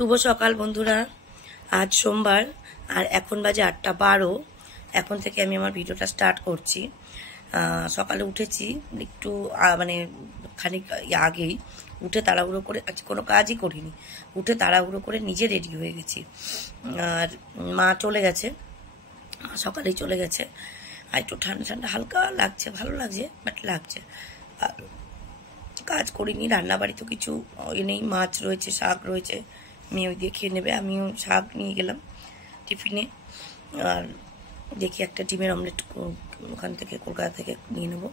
শুভ সকাল বন্ধুরা। আজ সোমবার আর এখন বাজে 8:12। এখন থেকে আমি আমার ভিডিওটা স্টার্ট করছি। সকালে উঠেছি একটু মানে খানিক আগেই উঠে তাড়াহুড়ো করে, আজ কোনো কাজই করিনি, উঠে তাড়াহুড়ো করে নিজে রেডি হয়ে গেছি। আর মা চলে গেছে, মা সকালেই চলে গেছে। আর একটু ঠান্ডা ঠান্ডা হালকা লাগছে, ভালো লাগছে, বাট লাগছে। আর কাজ করিনি, রান্নাবাড়ি তো কিছু নেই, মাছ রয়েছে, শাক রয়েছে, মেয়ে ওই দিয়ে খেয়ে নেবে। আমিও শাক নিয়ে গেলাম টিফিনে। আর দেখি একটা ডিমের অমলেট ওখান থেকে, কলকাতা থেকে নিয়ে নেবো।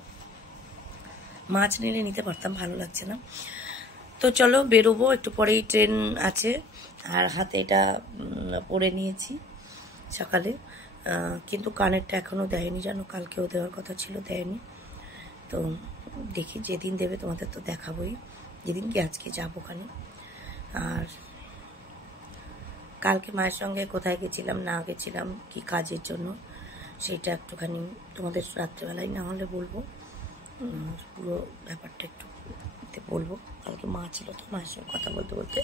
মাছ নিলে নিতে পারতাম, ভালো লাগছে না। তো চলো বেরোবো, একটু পরেই ট্রেন আছে। আর হাতে এটা পরে নিয়েছি সকালে, কিন্তু কানেরটা এখনও দেয়নি, জানো, কালকেও দেওয়ার কথা ছিল, দেয়নি। তো দেখি যেদিন দেবে তোমাদের তো দেখাবোই, যেদিন কি আজকে যাবো ওখানে। আর কালকে মায়ের সঙ্গে কোথায় গেছিলাম না গেছিলাম, কি কাজের জন্য, সেটা একটুখানি তোমাদের রাত্রেবেলায় না হলে বলবো, পুরো ব্যাপারটা একটু বলবো। কালকে মা ছিল তো, মায়ের সঙ্গে কথা বলতে বলতে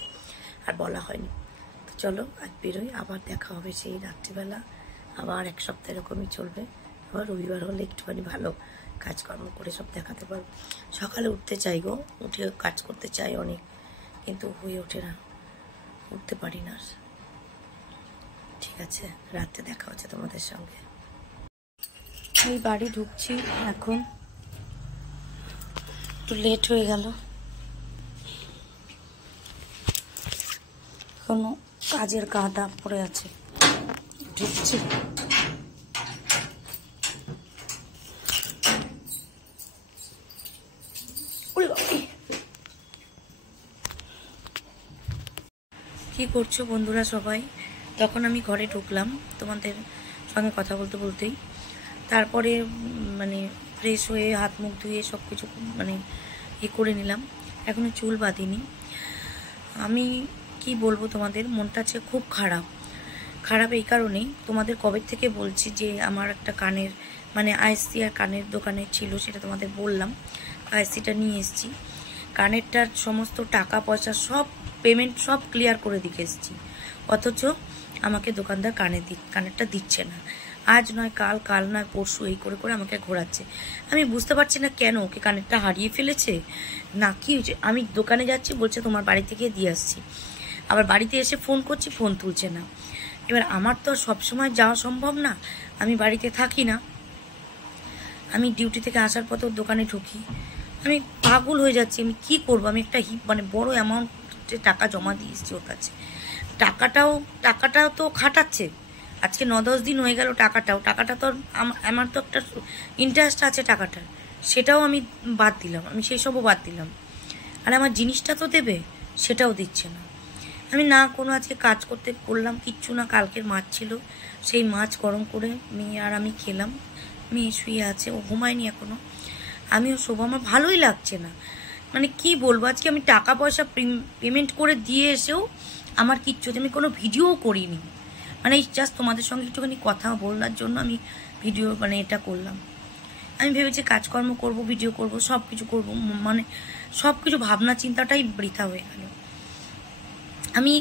আর বলা হয়নি। তো চলো আজ বেরোই, আবার দেখা হবে সেই রাত্রিবেলা। আবার এক সপ্তাহ এরকমই চলবে। আবার রবিবার হলে একটুখানি ভালো কাজকর্ম করে সব দেখাতে পারবো। সকালে উঠতে চাই গো, উঠে কাজ করতে চাই অনেক, কিন্তু হয়ে ওঠে না, উঠতে পারি না। ঠিক আছে, রাতে দেখা হচ্ছে তোমাদের সঙ্গে। এই বাড়ি ঢুকছি এখন, একটু লেট হয়ে গেল, কোনো কাজের গাদা পড়ে আছে, ঢুকছি। কি করছো বন্ধুরা সবাই? তখন আমি ঘরে ঢুকলাম তোমাদের সঙ্গে কথা বলতে বলতেই। তারপরে মানে ফ্রেশ হয়ে হাত মুখ ধুয়ে সব কিছু মানে করে নিলাম। এখনো চুল বাঁধিনি। আমি কি বলবো তোমাদের, মনটা আছে খুব খারাপ। খারাপ এই কারণেই, তোমাদের কবে থেকে বলছি যে আমার একটা কানের মানে আইসি আর কানের দোকানে ছিল, সেটা তোমাদের বললাম। আইসিটা নিয়ে এসেছি, কানেরটার সমস্ত টাকা পয়সা সব পেমেন্ট সব ক্লিয়ার করে দিয়ে এসেছি, অথচ আমাকে দোকানদার কানেরটা দিচ্ছে না। আজ নয় কাল, কাল নয় পরশু, এই করে করে আমাকে ঘোরাচ্ছে। আমি বুঝতে পারছি না কেন, ওকে কানেরটা হারিয়ে ফেলেছে না কি হয়েছে। আমি দোকানে যাচ্ছি, বলছে তোমার বাড়ি থেকে দিয়ে আসছি। আবার বাড়িতে এসে ফোন করছি, ফোন তুলছে না। এবার আমার তো সবসময় যাওয়া সম্ভব না, আমি বাড়িতে থাকি না, আমি ডিউটি থেকে আসার পর ওর দোকানে ঢুকি। আমি পাগল হয়ে যাচ্ছি, আমি কি করব। আমি একটা মানে বড় অ্যামাউন্টে টাকা জমা দিয়ে এসেছি ওর কাছে। টাকাটাও তো খাটাচ্ছে। আজকে 9-10 দিন হয়ে গেল। টাকাটা তো আমার তো একটা ইন্টারেস্ট আছে টাকাটার, সেটাও আমি বাদ দিলাম, আমি সেই সবও বাদ দিলাম। আর আমার জিনিসটা তো দেবে, সেটাও দিচ্ছে না। আমি না কোনো আজকে কাজ করতে করলাম কিচ্ছু না। কালকের মাছ ছিল, সেই মাছ গরম করে মেয়ে আর আমি খেলাম। মেয়ে শুয়ে আছে, ও ঘুমায়নি এখনো, আমিও শোবো। আমার ভালোই লাগছে না, মানে কি বলবো। আজকে আমি টাকা পয়সা পেমেন্ট করে দিয়ে এসেও আমার কিচ্ছু, আমি কোনো ভিডিওও করিনি। মানে জাস্ট তোমাদের সঙ্গে একটুখানি কথা বলার জন্য আমি ভিডিও মানে এটা করলাম। আমি ভেবেছি কাজকর্ম করব, ভিডিও করব, সব কিছু করবো, মানে সব কিছু ভাবনা চিন্তাটাই বৃথা হয়ে গেল। আমি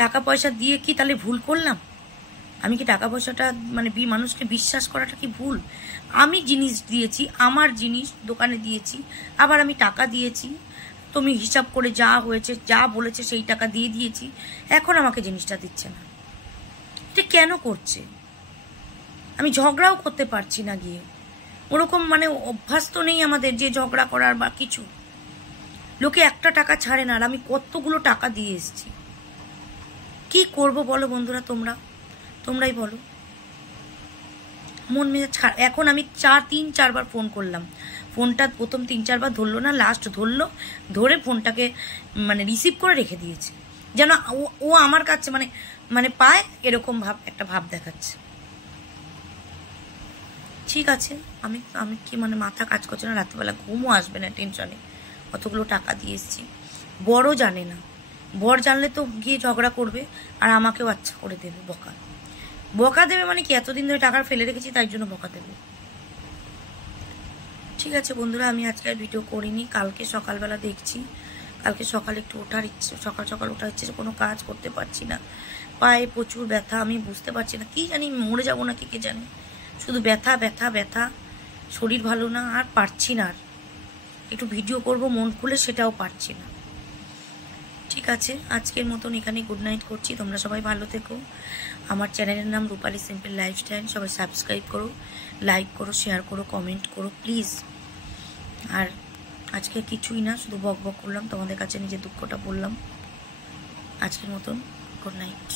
টাকা পয়সা দিয়ে কি তাহলে ভুল করলাম? আমি কি টাকা পয়সাটা মানে মানুষকে বিশ্বাস করাটা কি ভুল? আমি জিনিস দিয়েছি, আমার জিনিস দোকানে দিয়েছি, আবার আমি টাকা দিয়েছি, তুমি হিসাব করে যা হয়েছে যা বলেছে সেই টাকা দিয়ে দিয়েছি, এখন আমাকে জিনিসটা দিচ্ছে না। এটা কেন করছে? আমি ঝগড়াও করতে পারছি না গিয়ে, ওরকম মানে অভ্যাস তো নেই আমাদের যে ঝগড়া করার বা কিছু। লোকে একটা টাকা ছাড়ে না, আর আমি কতগুলো টাকা দিয়ে এসেছি। কি করব বলো বন্ধুরা, তোমরাই বলো। মন মেজাজ ছাড়। এখন আমি 3-4 বার ফোন করলাম, ফোনটা প্রথম 3-4 বার ধরলো না, লাস্ট ধরলো, ধরে ফোনটাকে মানে রিসিভ করে রেখে দিয়েছে, যেন ও আমার কাছে মানে মানে পায় এরকম একটা ভাব দেখাচ্ছে। ঠিক আছে, আমি কি মানে মাথা কাজ করছে না, রাত্রিবেলা ঘুমও আসবে না টেনশনে। অতগুলো টাকা দিয়ে এসেছি। বড়ও জানে না, বর জানলে তো গিয়ে ঝগড়া করবে আর আমাকেও আচ্ছা করে দেবে, বকা দেবে। মানে কি, এতদিন ধরে টাকা ফেলে রেখেছি তাই জন্য বকা দেবে। ঠিক আছে বন্ধুরা, আমি আজকে আর ভিডিও করিনি, কালকে সকালবেলা দেখছি। কালকে সকালে একটু ওঠার ইচ্ছে, সকাল সকাল ওঠার ইচ্ছে, কোনো কাজ করতে পারছি না, পায়ে প্রচুর ব্যথা, আমি বুঝতে পারছি না, কি জানি মরে যাবো নাকি কে জানে, শুধু ব্যথা ব্যথা ব্যথা, শরীর ভালো না, আর পারছি না, আর একটু ভিডিও করব মন খুলে সেটাও পারছি না। ঠিক আছে, আজকের মতন এখানে গুড নাইট করছি। তোমরা সবাই ভালো থেকো। আমার চ্যানেলের নাম রূপালী সিম্পল লাইফস্টাইল। সবাই সাবস্ক্রাইব করো, লাইক করো, শেয়ার করো, কমেন্ট করো প্লিজ। আর আজকে কিছুই না, শুধু বক বক করলাম, তোমাদের কাছে নিজের দুঃখটা বললাম। আজকের মতন গুড নাইট।